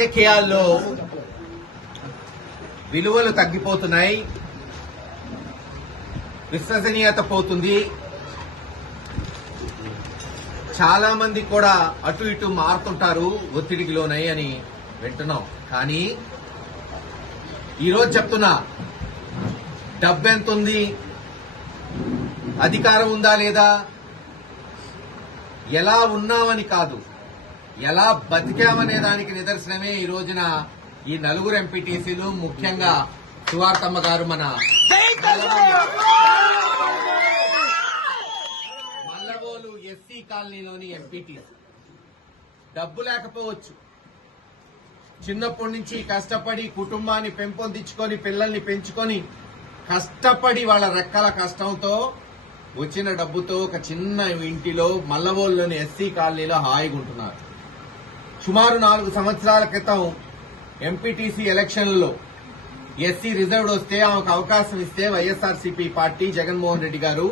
రాజకీయాల్లో విలువలు తగ్గిపోతున్నాయి, విశ్వసనీయత పోతుంది. చాలా మంది కూడా అటు ఇటు మారుతుంటారు, ఒత్తిడికి లోనై అని వింటున్నాం. కానీ ఈరోజు చెప్తున్నా, డబ్బు ఎంత ఉంది, అధికారం ఉందా లేదా, ఎలా ఉన్నామని కాదు, ఎలా బతికామనే దానికి నిదర్శనమే ఈ రోజున ఈ నలుగురు ఎంపీటీసీలు, ముఖ్యంగా సువార్తమ్మ గారు మన మల్లవోలు ఎస్సీ కాలనీలోని ఎంపీటీసీ. డబ్బు లేకపోవచ్చు, చిన్నప్పటి నుంచి కష్టపడి కుటుంబాన్ని పెంపొందించుకొని పిల్లల్ని పెంచుకొని కష్టపడి వాళ్ళ రెక్కల కష్టంతో వచ్చిన డబ్బుతో ఒక చిన్న ఇంటిలో మల్లవోలులోని ఎస్సీ కాలనీలో హాయిగా ఉంటున్నారు. సుమారు 4 సంవత్సరాల క్రితం ఎంపీటీసీ ఎలక్షన్లలో ఎస్సీ రిజర్వ్డ్ వస్తే ఆమెకు అవకాశం ఇస్తే వైఎస్ఆర్సీపీ పార్టీ జగన్మోహన్ రెడ్డి గారు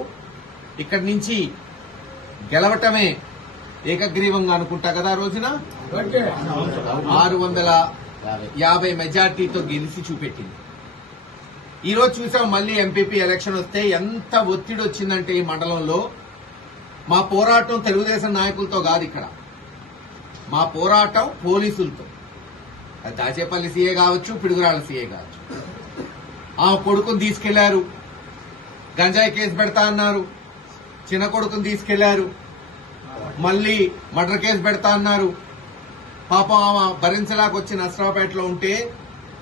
ఇక్కడి నుంచి గెలవటమే ఏకగ్రీవంగా అనుకుంటా కదా, రోజున 650 మెజార్టీతో గెలిచి చూపెట్టింది. ఈ రోజు చూసాం, మళ్లీ ఎంపీపీ ఎలక్షన్ వస్తే ఎంత ఒత్తిడి వచ్చిందంటే ఈ మండలంలో. మా పోరాటం తెలుగుదేశం నాయకులతో కాదు, ఇక్కడ మా పోరాటం పోలీసులతో. అది దాచేపల్లి సీఏ కావచ్చు, పిడుగురాళ్ల సీఏ కావచ్చు. ఆ కొడుకుని తీసుకెళ్లారు, గంజాయి కేసు పెడతా అన్నారు. చిన్న కొడుకుని తీసుకెళ్లారు, మళ్లీ మర్డర్ కేసు పెడతా అన్నారు. పాపం ఆమె భరించలేక వచ్చి నర్సరావుపేటలో ఉంటే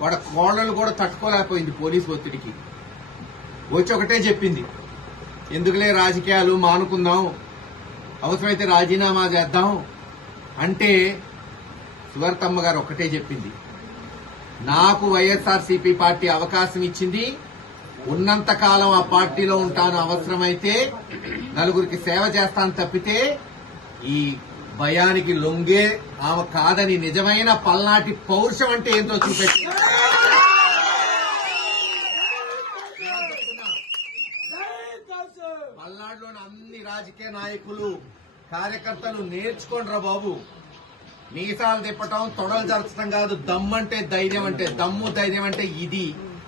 వాడు కోడలు కూడా తట్టుకోలేకపోయింది పోలీసు ఒత్తిడికి. వచ్చి ఒకటే చెప్పింది, ఎందుకులే రాజకీయాలు మానుకుందాం, అవసరమైతే రాజీనామా చేద్దాం అంటే సువర్తమ్మ గారు ఒకటే చెప్పింది, నాకు వైఎస్ఆర్సీపీ పార్టీ అవకాశం ఇచ్చింది, ఉన్నంత కాలం ఆ పార్టీలో ఉంటాను, అవసరమైతే నలుగురికి సేవ చేస్తాను తప్పితే ఈ భయానికి లొంగే ఆమె కాదని నిజమైన పల్నాటి పౌరుషం అంటే ఏంటో చూపెట్టి పల్నాడులోని అన్ని రాజకీయ నాయకులు కార్యకర్తలు నేర్చుకోండిరా బాబు. మీసాలు తిప్పటం, తొడలు జరచడం కాదు, దమ్మంటే ధైర్యం అంటే, దమ్ము ధైర్యం అంటే ఇది.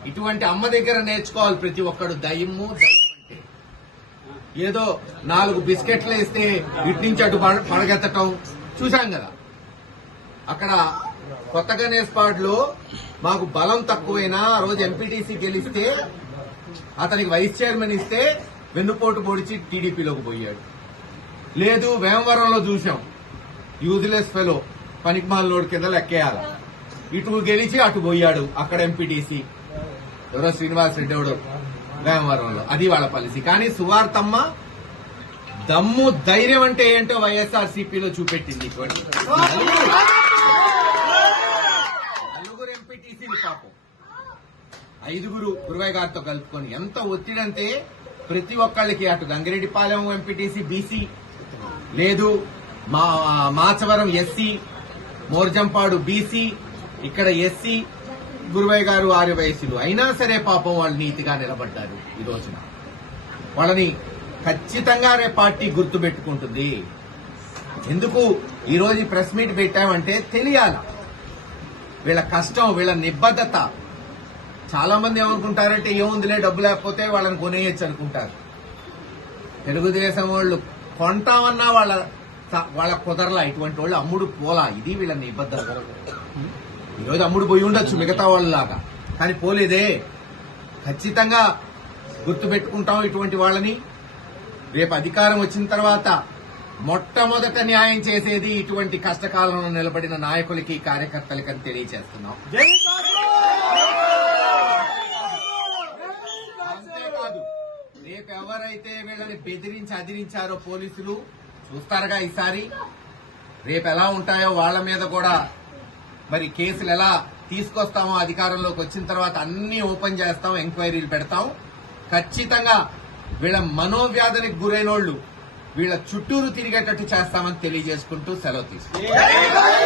ఇటువంటి అమ్మ దగ్గర నేర్చుకోవాలి ప్రతి ఒక్కడు దయ్యము ధైర్యం అంటే. ఏదో 4 బిస్కెట్లు వేస్తే ఇటు నుంచి అటు పడగెత్తటం చూశాం కదా. అక్కడ కొత్త గణేష్పాడులో మాకు బలం తక్కువైనా ఆ రోజు ఎంపీటీసీ గెలిస్తే అతనికి వైస్ చైర్మన్ ఇస్తే వెన్నుపోటు పొడిచి టీడీపీలోకి పోయాడు. లేదు, వేమవరంలో చూశాం, యూజ్లెస్ ఫెలో, పనికిమాలినోడు కింద లెక్కేయాల. ఇటు గెలిచి అటు పోయాడు. అక్కడ ఎంపీటీసీ ఎవరో శ్రీనివాసరెడ్డి ఎవడో వేమవరంలో, అది వాళ్ళ పాలసీ. కానీ సువార్తమ్మ దమ్ము ధైర్యం అంటే ఏంటో వైఎస్ఆర్సీపీలో చూపెట్టింది. నలుగురు ఎంపీటీసీలు పాపం 5 గురువయ్య గారితో కలుపుకొని ఎంత ఒత్తిడి అంటే ప్రతి ఒక్కళ్ళకి, అటు గంగిరెడ్డిపాలెం ఎంపీటీసీ బీసీ, లేదు మాచవరం ఎస్సీ, మోర్జంపాడు బీసీ, ఇక్కడ ఎస్సీ, గురువయ్య గారు 6 వయసులు అయినా సరే పాపం వాళ్ళు నీతిగా నిలబడ్డారు. ఈ రోజున వాళ్ళని ఖచ్చితంగా రేపు పార్టీ గుర్తుపెట్టుకుంటుంది. ఎందుకు ఈ రోజు ప్రెస్ మీట్ పెట్టామంటే తెలియాల వీళ్ళ కష్టం, వీళ్ళ నిబద్ధత. చాలా మంది ఏమనుకుంటారంటే ఏముందిలే డబ్బు లేకపోతే వాళ్ళని కొనేయచ్చు అనుకుంటారు. తెలుగుదేశం వాళ్ళు కొంటామన్నా వాళ్ళ కుదరలా, ఇటువంటి వాళ్ళు అమ్ముడు పోలా. ఇది వీళ్ళ నిబద్ధత. ఈరోజు అమ్ముడు పోయి ఉండొచ్చు మిగతా వాళ్ళలాగా, కానీ పోలేదే. ఖచ్చితంగా గుర్తుపెట్టుకుంటాం ఇటువంటి వాళ్ళని. రేపు అధికారం వచ్చిన తర్వాత మొట్టమొదట న్యాయం చేసేది ఇటువంటి కష్టకాలంలో నిలబడిన నాయకులకి, కార్యకర్తలకి అని తెలియజేస్తున్నాం. అంతేకాదు, రేపు ఎవరైతే వీళ్ళని బెదిరించి అదిరించారో పోలీసులు చూస్తారుగా ఈసారి. రేపు ఎలా ఉంటాయో వాళ్ళ మీద కూడా మరి కేసులు ఎలా తీసుకొస్తామో అధికారంలోకి వచ్చిన తర్వాత అన్ని ఓపెన్ చేస్తాం, ఎంక్వైరీలు పెడతాం. ఖచ్చితంగా వీళ్ళ మనోవ్యాధికి గురైన వాళ్ళు వీళ్ళ చుట్టూరు తిరిగేటట్టు చేస్తామని తెలియజేసుకుంటూ సెలవు తీసుకుంటాం.